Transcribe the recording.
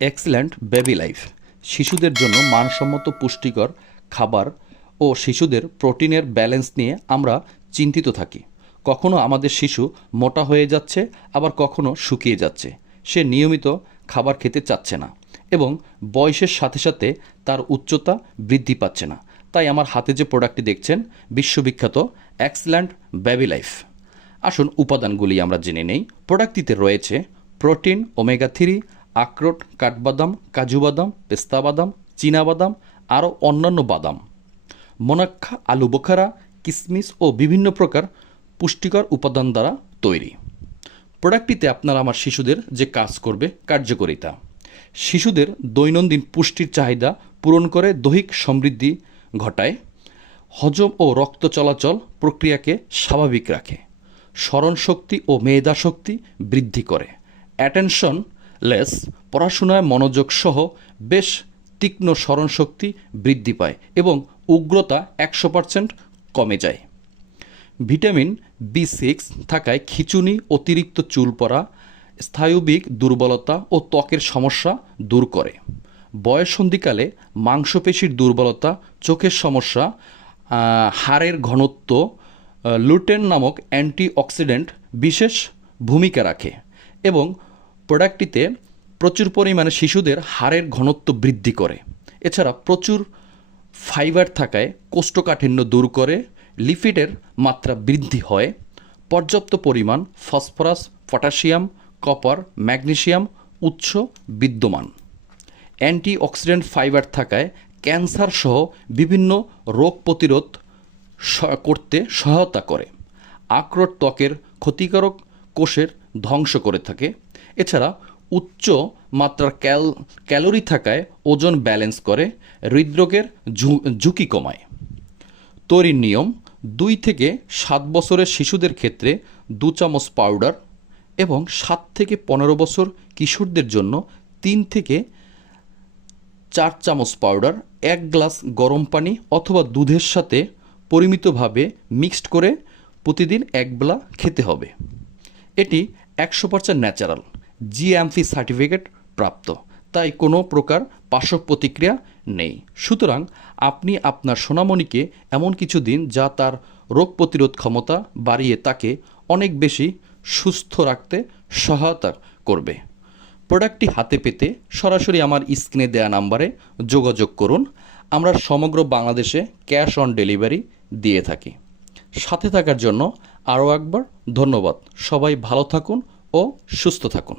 Excellent baby life শিশুদের জন্য মানসম্মত পুষ্টিকর খাবার ও শিশুদের প্রোটিনের ব্যালেন্স নিয়ে আমরা চিন্তিত থাকি। কখনো আমাদের শিশু মোটা হয়ে যাচ্ছে, আবার কখনো শুকিয়ে যাচ্ছে। সে নিয়মিত খাবার খেতে চাচ্ছে না এবং বয়সের সাথে সাথে তার উচ্চতা বৃদ্ধি পাচ্ছে না। তাই আমার হাতে যে প্রোডাক্টটি দেখছেন, বিশ্ববিখ্যাত এক্সিলেন্ট বেবি লাইফ আসুন উপাদানগুলি আমরা জেনে নেই। প্রোডাক্টটিতে রয়েছে প্রোটিন, ওমেগা থ্রি আখরোট, কাঠবাদাম কাজু বাদাম পেস্তা বাদাম বাদাম, আরও অন্যান্য বাদাম। মোনাক্ষা আলু বোখারা কিশমিশ ও বিভিন্ন প্রকার পুষ্টিকর উপাদান দ্বারা তৈরি। প্রোডাক্টটিতে আপনারা আমার শিশুদের যে কাজ করবে, কার্যকারিতা। শিশুদের দৈনন্দিন পুষ্টির চাহিদা পূরণ করে দৈহিক সমৃদ্ধি ঘটায়। হজম ও রক্ত চলাচল প্রক্রিয়াকে স্বাভাবিক রাখে। স্মরণশক্তি ও মেধা শক্তি বৃদ্ধি করে। অ্যাটেনশন লেস পড়াশোনায় মনোযোগ সহ বেশ তীক্ষ্ণ স্মরণশক্তি বৃদ্ধি পায় এবং উগ্রতা একশো পার্সেন্ট কমে যায়। ভিটামিন বি সিক্স থাকায় খিচুনি, অতিরিক্ত চুল পড়া স্নায়বিক দুর্বলতা ও ত্বকের সমস্যা দূর করে। বয়সন্ধিকালে মাংসপেশির দুর্বলতা, চোখের সমস্যা হাড়ের ঘনত্ব লুটেন নামক অ্যান্টিঅক্সিডেন্ট বিশেষ ভূমিকা রাখে এবং প্রোডাক্টটিতে প্রচুর পরিমাণে শিশুদের হাড়ের ঘনত্ব বৃদ্ধি করে। এছাড়া প্রচুর ফাইবার থাকায় কোষ্ঠকাঠিন্য দূর করে লিপিডের মাত্রা বৃদ্ধি হয়। পর্যাপ্ত পরিমাণ ফসফরাস পটাশিয়াম কপার ম্যাগনেশিয়াম উৎস বিদ্যমান। অ্যান্টিঅক্সিডেন্ট ফাইবার থাকায় ক্যান্সার সহ বিভিন্ন রোগ প্রতিরোধ করতে সহায়তা করে। আখরোট ত্বকের ক্ষতিকারক কোষের ধ্বংস করে থাকে। এছাড়া উচ্চ মাত্রার ক্যাল, ক্যালোরি থাকায় ওজন ব্যালেন্স করে, হৃদরোগের ঝুঁকি কমায়। তৈরির নিয়ম, দুই থেকে সাত বছরের শিশুদের ক্ষেত্রে দু চামচ পাউডার এবং সাত থেকে পনেরো বছর কিশোরদের জন্য তিন থেকে চার চামচ পাউডার, এক গ্লাস গরম পানি অথবা দুধের সাথে পরিমিতভাবে মিক্সড করে প্রতিদিন একবেলা খেতে হবে। এটি একশো পার্সেন্ট ন্যাচারাল। জিএমফি সার্টিফিকেট প্রাপ্ত। তাই কোনো প্রকার পার্শ্ব প্রতিক্রিয়া নেই। সুতরাং আপনি আপনার সোনামণিকে এমন কিছু দিন যা তার রোগ প্রতিরোধ ক্ষমতা বাড়িয়ে তাকে অনেক বেশি সুস্থ রাখতে সহায়তা করবে। প্রোডাক্টটি হাতে পেতে সরাসরি আমার স্ক্রিনে দেওয়া নাম্বারে যোগাযোগ করুন। আমরা সমগ্র বাংলাদেশে ক্যাশ অন ডেলিভারি দিয়ে থাকি। সাথে থাকার জন্য আরও একবার ধন্যবাদ। সবাই ভালো থাকুন ও সুস্থ থাকুন।